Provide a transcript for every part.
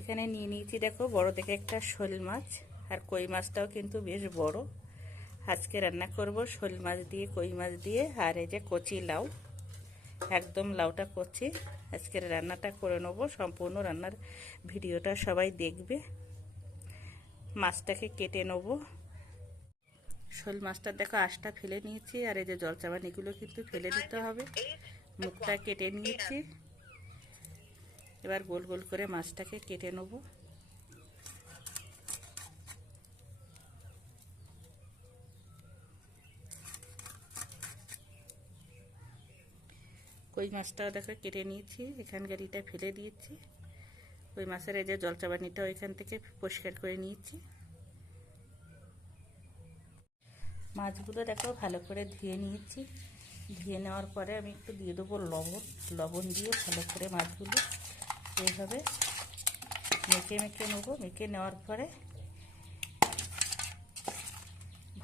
এখানে নিয়ে নিয়েছি, দেখো, বড় দেখে একটা শোল মাছ আর কই মাছটাও কিন্তু বেশ বড়। আজকে রান্না করব শোল মাছ দিয়ে, কই মাছ দিয়ে আর এই যে কচি লাউ, একদম লাউটা কচি। আজকের রান্নাটা করে নেব, সম্পূর্ণ রান্নার ভিডিওটা সবাই দেখবে। মাছটাকে কেটে নেব। শোল মাছটা দেখো, আশটা ফেলে নিয়েছি আর এই যে জল চাবানিগুলো কিন্তু ফেলে দিতে হবে। মুখটা কেটে নিয়েছি। এবার গোল গোল করে মাছটাকে কেটে নেব। কই মাছটাও দেখো কেটে নিয়েছি এখানকার ইটা ফেলে দিয়েছি। ওই মাছের এই যে জলচাবানিটা ওইখান থেকে পরিষ্কার করে নিয়েছি। মাছগুলো দেখো ভালো করে ধুয়ে নিয়েছি। ধুয়ে নেওয়ার পরে আমি একটু দিয়ে দেবো লবণ লবণ দিয়ে ভালো করে মাছগুলো এইভাবে মেখে মেখে নেব। মেখে নেওয়ার পরে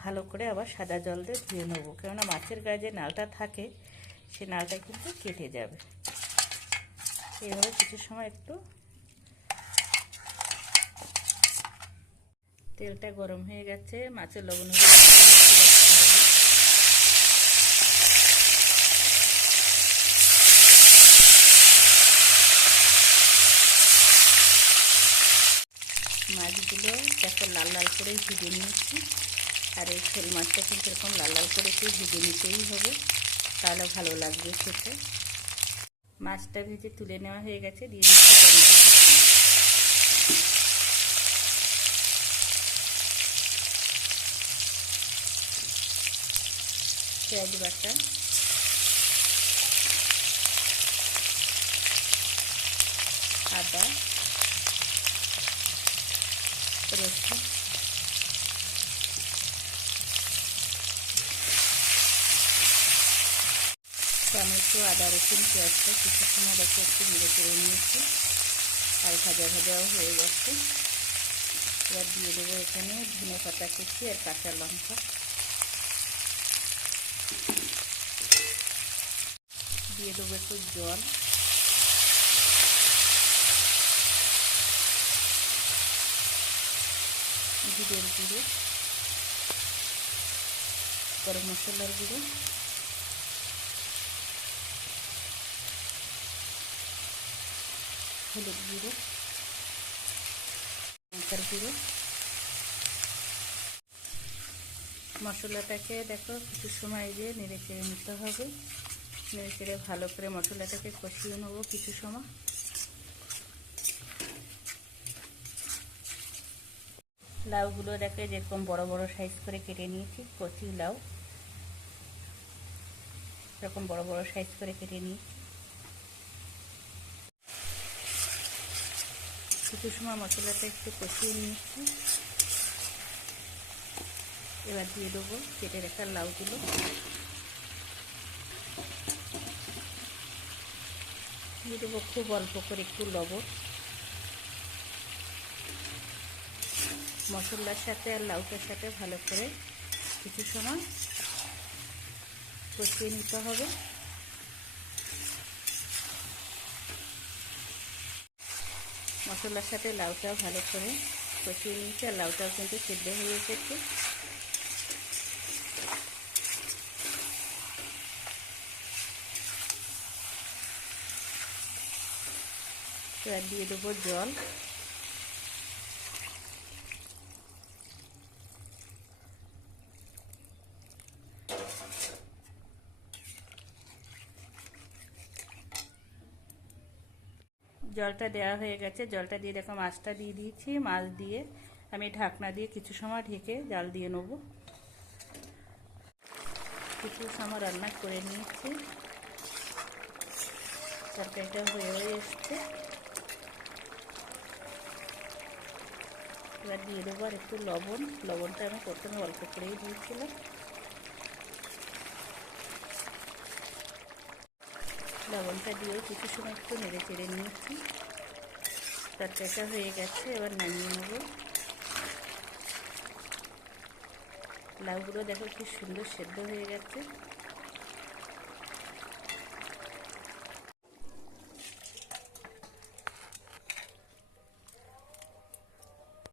ভালো করে আবার সাদা জল দিয়ে ধুয়ে নেব। কেননা মাছের গায়ে যে নালটা থাকে, সে নালটা কিন্তু কেটে যাবে। এইভাবে কিছু সময় একটু তেলটা গরম হয়ে গেছে, মাছের লবণ হয়ে দেখো লাল লাল করে ভেজে নিয়েছি। আর এই শোল মাছটা কিন্তু এরকম লাল লাল করে একটু ভেজে নিতেই হবে, তাহলে ভালো লাগবে খেতে। মাছটা ভেজে তুলে নেওয়া হয়ে গেছে, দিয়ে দিচ্ছি পেঁয়াজ বাটা। আদা। রসুন টমেটো আদা রসুন, পেঁয়াজটা কিছু সময় দেখে একটু নেড়ে চেড়ে নিয়েছি। আর ভাজা ভাজাও হয়ে গেছে। এবার দিয়ে দেবো এখানে ধনে পাতা কুচি আর কাঁচা লঙ্কা। দিয়ে দেবো একটু জল। জিরের গুঁড়ো গরম মশলার গুঁড়ো হলুদ গুঁড়ো লঙ্কার গুঁড়ো মশলাটাকে দেখো কিছু সময় দিয়ে নেড়ে চেড়ে নিতে হবে। নেড়ে চেড়ে ভালো করে মশলাটাকে কষিয়ে নেব কিছু সময়। লাউগুলো দেখে যেরকম বড় বড় সাইজ করে কেটে নিয়েছি, কচি লাউ। এরকম বড় বড় সাইজ করে কেটে নিয়েছি। কিছু সময় মশলাটা একটু কষিয়ে নিয়েছি। এবার দিয়ে দেবো কেটে রাখা লাউগুলো। দিয়ে দেবো খুব অল্প করে একটু লবণ। মশলার সাথে আর লাউটার সাথে ভালো করে কিছু সময় কষিয়ে নিতে হবে। মশলার সাথে লাউটাও ভালো করে কষিয়ে নিয়েছি, আর লাউটাও কিন্তু সিদ্ধ হয়ে এসেছে। এবার দিয়ে দেবো জল। জলটা দেওয়া হয়ে গেছে। জলটা দিয়ে দেখো মাছটা দিয়ে দিয়েছি। মাছ দিয়ে আমি ঢাকনা দিয়ে কিছু সময় ঢেকে জাল দিয়ে নেব। কিছু সময় রান্না করে নিয়েছি। তরকারিটা হয়ে হয়ে এসছে। এবার দিয়ে দেবো আর একটু লবণ। লবণটা আমি প্রথমে অল্প করেই দিয়েছিলাম। লবণটা দিয়েও কিছু সময় একটু নেড়ে চেড়ে নিয়েছি। তরকারিটা হয়ে গেছে, এবার নামিয়ে নেব। লাউগুলো দেখো কি সুন্দর সেদ্ধ হয়ে গেছে।